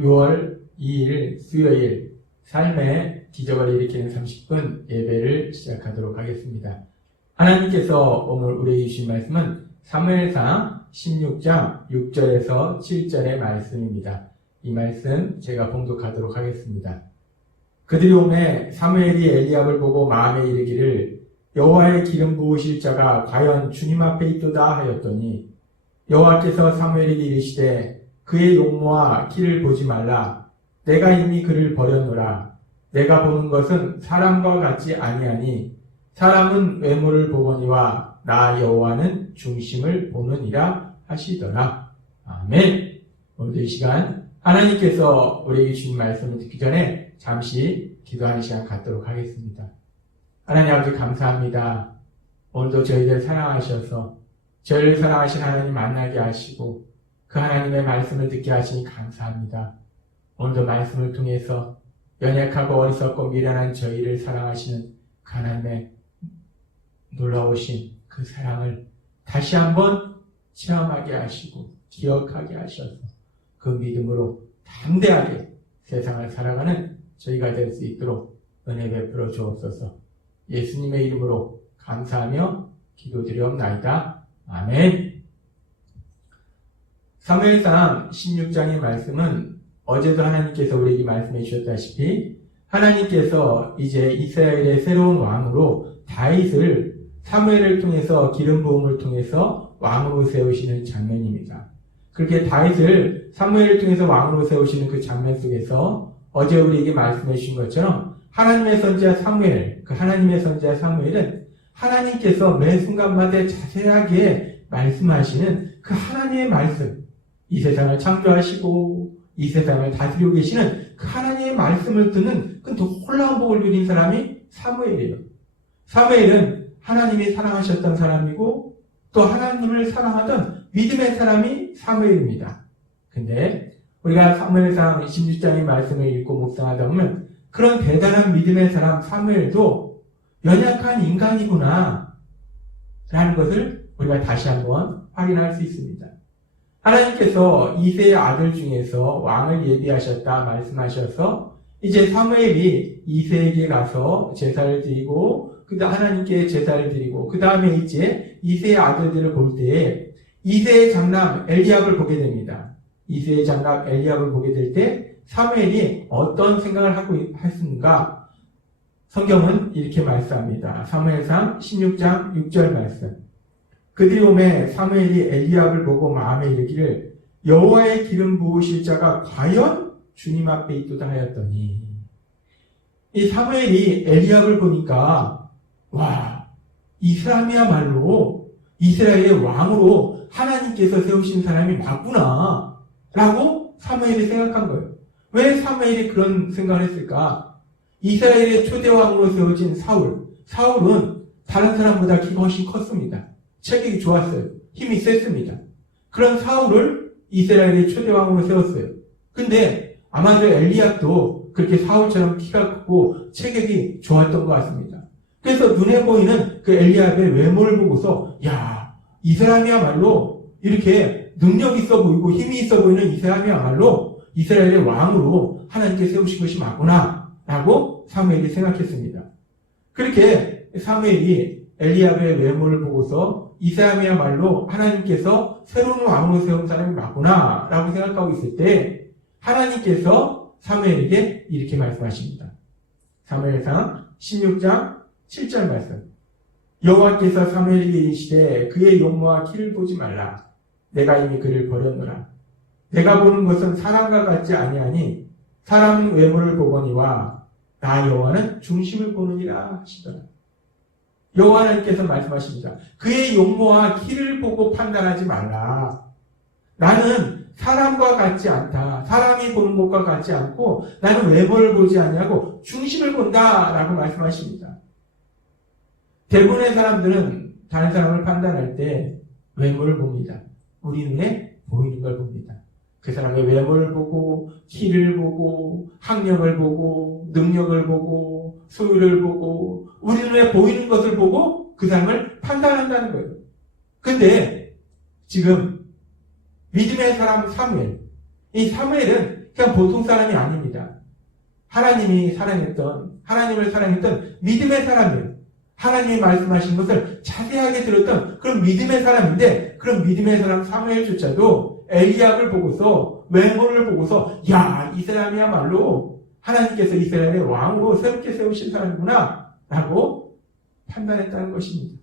6월 2일 수요일 삶의 기적을 일으키는 30분 예배를 시작하도록 하겠습니다. 하나님께서 오늘 우리에게 주신 말씀은 사무엘상 16장 6절에서 7절의 말씀입니다. 이 말씀 제가 봉독하도록 하겠습니다. 그들이 오매 사무엘이 엘리압을 보고 마음에 이르기를 여호와의 기름 부으실 자가 과연 주님 앞에 있도다 하였더니 여호와께서 사무엘에게 이르시되 그의 용모와 키를 보지 말라. 내가 이미 그를 버렸노라. 내가 보는 것은 사람과 같지 아니하니 사람은 외모를 보거니와 나 여호와는 중심을 보느니라 하시더라. 아멘. 오늘 이 시간 하나님께서 우리에게 주신 말씀을 듣기 전에 잠시 기도하는 시간 갖도록 하겠습니다. 하나님 아버지 감사합니다. 오늘도 저희들 사랑하셔서 저희를 사랑하신 하나님 만나게 하시고 그 하나님의 말씀을 듣게 하시니 감사합니다. 오늘도 말씀을 통해서 연약하고 어리석고 미련한 저희를 사랑하시는 그 하나님의 놀라우신 그 사랑을 다시 한번 체험하게 하시고 기억하게 하셔서 그 믿음으로 담대하게 세상을 살아가는 저희가 될 수 있도록 은혜 베풀어 주옵소서. 예수님의 이름으로 감사하며 기도드리옵나이다. 아멘. 사무엘상 16장의 말씀은 어제도 하나님께서 우리에게 말씀해 주셨다시피 하나님께서 이제 이스라엘의 새로운 왕으로 다윗을 사무엘을 통해서 기름 부음을 통해서 왕으로 세우시는 장면입니다. 그렇게 다윗을 사무엘을 통해서 왕으로 세우시는 그 장면 속에서 어제 우리에게 말씀해 주신 것처럼 하나님의 선지자 사무엘, 그 하나님의 선지자 사무엘은 하나님께서 매 순간마다 자세하게 말씀하시는 그 하나님의 말씀, 이 세상을 창조하시고 이 세상을 다스리고 계시는 그 하나님의 말씀을 듣는 그 놀라운 복을 누린 사람이 사무엘이에요. 사무엘은 하나님이 사랑하셨던 사람이고 또 하나님을 사랑하던 믿음의 사람이 사무엘입니다. 근데 우리가 사무엘상 16장의 말씀을 읽고 묵상하다 보면 그런 대단한 믿음의 사람 사무엘도 연약한 인간이구나 라는 것을 우리가 다시 한번 확인할 수 있습니다. 하나님께서 이새의 아들 중에서 왕을 예비하셨다 말씀하셔서 이제 사무엘이 이새에게 가서 제사를 드리고 하나님께 제사를 드리고 그 다음에 이제 이새의 아들들을 볼 때에 이새의 장남 엘리압을 보게 됩니다. 이새의 장남 엘리압을 보게 될 때 사무엘이 어떤 생각을 하고 했는가? 성경은 이렇게 말씀합니다. 사무엘상 16장 6절 말씀. 그들이 오매 사무엘이 엘리압을 보고 마음에 이르기를 여호와의 기름 부으실 자가 과연 주님 앞에 있도다 하였더니 이 사무엘이 엘리압을 보니까 와, 이 사람이야말로 이스라엘의 왕으로 하나님께서 세우신 사람이 맞구나 라고 사무엘이 생각한 거예요. 왜 사무엘이 그런 생각을 했을까? 이스라엘의 초대왕으로 세워진 사울은 다른 사람보다 키가 훨씬 컸습니다. 체격이 좋았어요. 힘이 셌습니다. 그런 사울을 이스라엘의 초대왕으로 세웠어요. 근데 아마도 엘리압도 그렇게 사울처럼 키가 크고 체격이 좋았던 것 같습니다. 그래서 눈에 보이는 그 엘리압의 외모를 보고서 야, 이 사람이야말로 이렇게 능력 있어 보이고 힘이 있어 보이는 이 사람이야말로 이스라엘의 왕으로 하나님께 세우신 것이 맞구나 라고 사무엘이 생각했습니다. 그렇게 사무엘이 엘리압의 외모를 보고서 이 사람이야말로 하나님께서 새로운 왕으로 세운 사람이 맞구나 라고 생각하고 있을 때 하나님께서 사무엘에게 이렇게 말씀하십니다. 사무엘상 16장 7절 말씀. 여호와께서 사무엘에게 이르시되 그의 용모와 키를 보지 말라. 내가 이미 그를 버렸노라. 내가 보는 것은 사람과 같지 아니하니 사람은 외모를 보거니와 나 여호와는 중심을 보느니라 하시더라. 여호와 하나님께서 말씀하십니다. 그의 용모와 키를 보고 판단하지 말라. 나는 사람과 같지 않다. 사람이 보는 것과 같지 않고 나는 외모를 보지 아니하고 중심을 본다라고 말씀하십니다. 대부분의 사람들은 다른 사람을 판단할 때 외모를 봅니다. 우리 눈에 보이는 걸 봅니다. 그 사람의 외모를 보고 키를 보고 학력을 보고 능력을 보고 소유를 보고 우리 눈에 보이는 것을 보고 그 사람을 판단한다는 거예요. 근데 지금 믿음의 사람 사무엘, 이 사무엘은 그냥 보통 사람이 아닙니다. 하나님을 사랑했던 믿음의 사람이에요. 하나님이 말씀하신 것을 자세하게 들었던 그런 믿음의 사람인데, 그런 믿음의 사람 사무엘조차도 엘리압을 보고서, 외모를 보고서, 야, 이 사람이야말로 하나님께서 이스라엘의 왕으로 새롭게 세우신 사람이구나 라고 판단했다는 것입니다.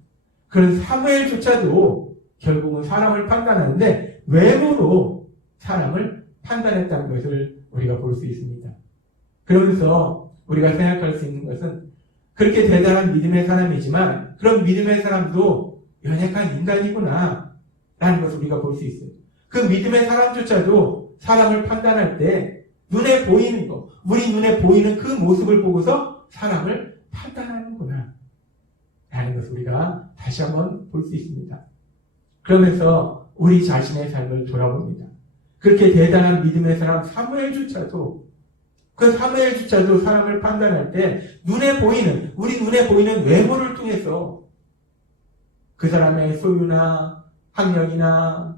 그런 사무엘조차도 결국은 사람을 판단하는데 외모로 사람을 판단했다는 것을 우리가 볼 수 있습니다. 그러면서 우리가 생각할 수 있는 것은, 그렇게 대단한 믿음의 사람이지만 그런 믿음의 사람도 연약한 인간이구나 라는 것을 우리가 볼 수 있어요. 그 믿음의 사람조차도 사람을 판단할 때 눈에 보이는 것, 우리 눈에 보이는 그 모습을 보고서 사람을 판단하는구나 라는 것을 우리가 다시 한번 볼 수 있습니다. 그러면서 우리 자신의 삶을 돌아봅니다. 그렇게 대단한 믿음의 사람 사무엘조차도, 그 사무엘조차도 사람을 판단할 때 우리 눈에 보이는 외모를 통해서 그 사람의 소유나 학력이나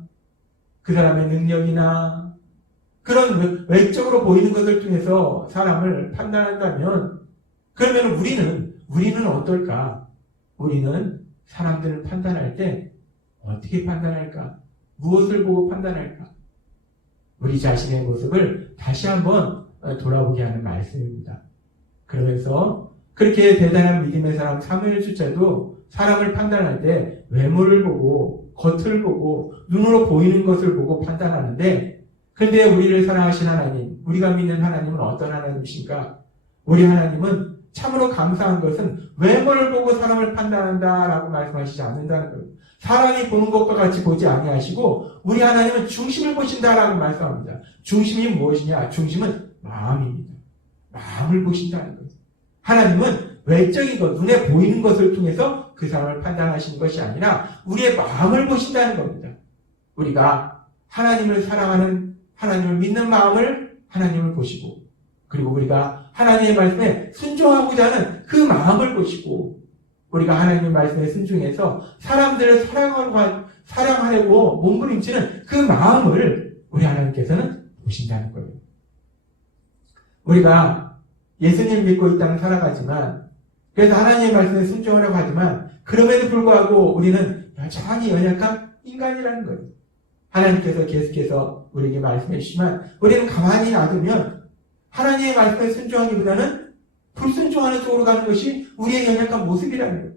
그 사람의 능력이나 그런 외적으로 보이는 것을 통해서 사람을 판단한다면, 그러면 우리는 어떨까? 우리는 사람들을 판단할 때 어떻게 판단할까? 무엇을 보고 판단할까? 우리 자신의 모습을 다시 한번 돌아보게 하는 말씀입니다. 그러면서 그렇게 대단한 믿음의 사람 사무엘조차도 사람을 판단할 때 외모를 보고 겉을 보고 눈으로 보이는 것을 보고 판단하는데, 그런데 우리를 사랑하신 하나님, 우리가 믿는 하나님은 어떤 하나님이신가? 우리 하나님은 참으로 감사한 것은 외모를 보고 사람을 판단한다라고 말씀하시지 않는다는 거예요. 사람이 보는 것과 같이 보지 아니하시고 우리 하나님은 중심을 보신다라고 말씀합니다. 중심이 무엇이냐? 중심은 마음입니다. 마음을 보신다는 거예요. 하나님은 외적인 것, 눈에 보이는 것을 통해서 그 사람을 판단하시는 것이 아니라 우리의 마음을 보신다는 겁니다. 우리가 하나님을 사랑하는, 하나님을 믿는 마음을 하나님을 보시고, 그리고 우리가 하나님의 말씀에 순종하고자 하는 그 마음을 보시고, 우리가 하나님의 말씀에 순종해서 사람들을 사랑하려고 몸부림치는 그 마음을 우리 하나님께서는 보신다는 거예요. 우리가 예수님 믿고 이 땅을 살아가지만, 그래서 하나님의 말씀에 순종하려고 하지만, 그럼에도 불구하고 우리는 여전히 연약한 인간이라는 거예요. 하나님께서 계속해서 우리에게 말씀해 주시지만, 우리는 가만히 놔두면 하나님의 말씀에 순종하기보다는 불순종하는 쪽으로 가는 것이 우리의 연약한 모습이라는 거예요.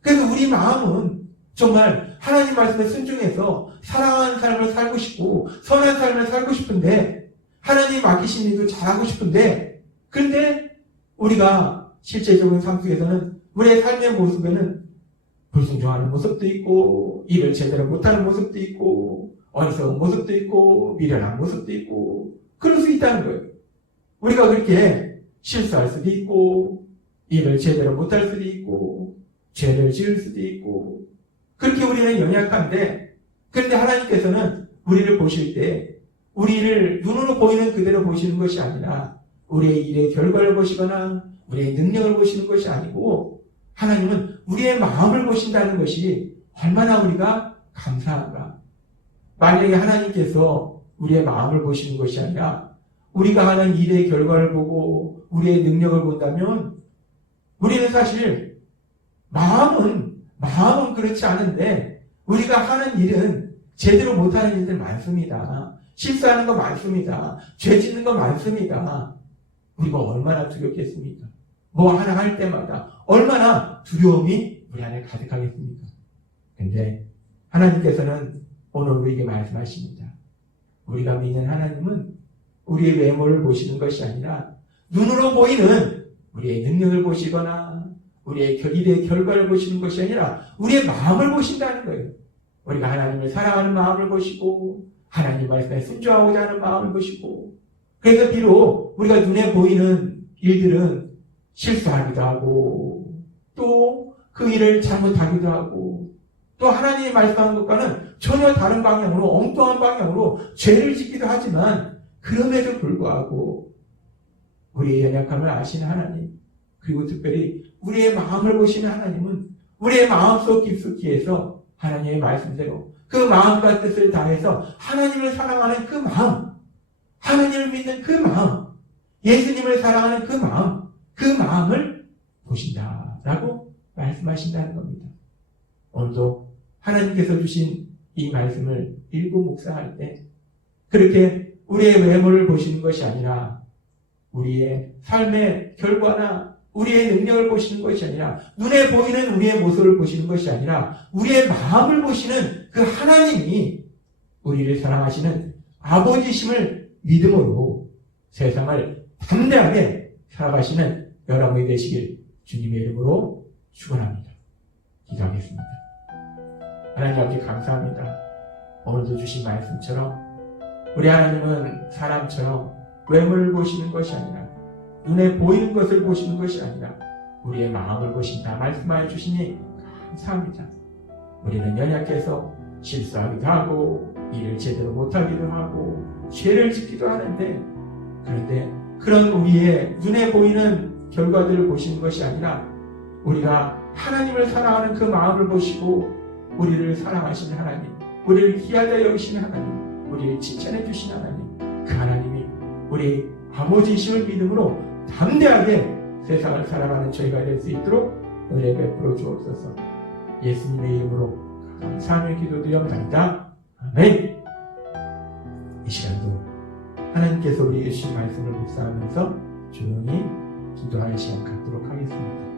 그래서 우리 마음은 정말 하나님 말씀에 순종해서 사랑하는 삶을 살고 싶고 선한 삶을 살고 싶은데, 하나님이 맡기신 일도 잘하고 싶은데, 그런데 우리가 실제적인 삶 속에서는 우리의 삶의 모습에는 불순종하는 모습도 있고, 일을 제대로 못하는 모습도 있고, 어리석은 모습도 있고, 미련한 모습도 있고, 그럴 수 있다는 거예요. 우리가 그렇게 실수할 수도 있고, 일을 제대로 못할 수도 있고, 죄를 지을 수도 있고, 그렇게 우리는 연약한데, 그런데 하나님께서는 우리를 보실 때 우리를 눈으로 보이는 그대로 보시는 것이 아니라 우리의 일의 결과를 보시거나 우리의 능력을 보시는 것이 아니고, 하나님은 우리의 마음을 보신다는 것이 얼마나 우리가 감사한가. 만약에 하나님께서 우리의 마음을 보시는 것이 아니라 우리가 하는 일의 결과를 보고 우리의 능력을 본다면, 우리는 사실 마음은 그렇지 않은데 우리가 하는 일은 제대로 못하는 일들 많습니다. 실수하는 거 많습니다. 죄 짓는 거 많습니다. 우리가 얼마나 두렵겠습니까? 뭐 하나 할 때마다 얼마나 두려움이 우리 안에 가득하겠습니까? 근데 하나님께서는 오늘 우리에게 말씀하십니다. 우리가 믿는 하나님은 우리의 외모를 보시는 것이 아니라 눈으로 보이는 우리의 능력을 보시거나 우리의 일의 결과를 보시는 것이 아니라 우리의 마음을 보신다는 거예요. 우리가 하나님을 사랑하는 마음을 보시고 하나님 말씀에 순종하고자 하는 마음을 보시고, 그래서 비록 우리가 눈에 보이는 일들은 실수하기도 하고 또 그 일을 잘못하기도 하고 또 하나님이 말씀하는 것과는 전혀 다른 방향으로, 엉뚱한 방향으로 죄를 짓기도 하지만, 그럼에도 불구하고 우리의 연약함을 아시는 하나님, 그리고 특별히 우리의 마음을 보시는 하나님은 우리의 마음속 깊숙이에서 하나님의 말씀대로 그 마음과 뜻을 다해서 하나님을 사랑하는 그 마음, 하나님을 믿는 그 마음, 예수님을 사랑하는 그 마음을 보신다라고 말씀하신다는 겁니다. 오늘도 하나님께서 주신 이 말씀을 읽고 묵상할 때 그렇게 우리의 외모를 보시는 것이 아니라 우리의 삶의 결과나 우리의 능력을 보시는 것이 아니라 눈에 보이는 우리의 모습을 보시는 것이 아니라 우리의 마음을 보시는 그 하나님이 우리를 사랑하시는 아버지심을 믿음으로 세상을 담대하게 살아가시는 여러분이 되시길 주님의 이름으로 축원합니다. 기도하겠습니다. 하나님 아버지 감사합니다. 오늘도 주신 말씀처럼 우리 하나님은 사람처럼 외모를 보시는 것이 아니라 눈에 보이는 것을 보시는 것이 아니라 우리의 마음을 보신다 말씀하여 주시니 감사합니다. 우리는 연약해서 실수하기도 하고 일을 제대로 못하기도 하고 죄를 짓기도 하는데 그런데 그런 우리의 눈에 보이는 결과들을 보시는 것이 아니라 우리가 하나님을 사랑하는 그 마음을 보시고 우리를 사랑하시는 하나님, 우리를 귀하다 여기시는 하나님, 우리를 칭찬해 주시는 하나님, 그 하나님이 우리 아버지이심을 믿음으로 담대하게 세상을 살아가는 저희가 될 수 있도록 은혜 베풀어 주옵소서. 예수님의 이름으로 감사하며 기도드리옵나이다. 아멘. 이 시간도 하나님께서 우리에게 주신 말씀을 묵상하면서 조용히 기도하는 시간 갖도록 하겠습니다.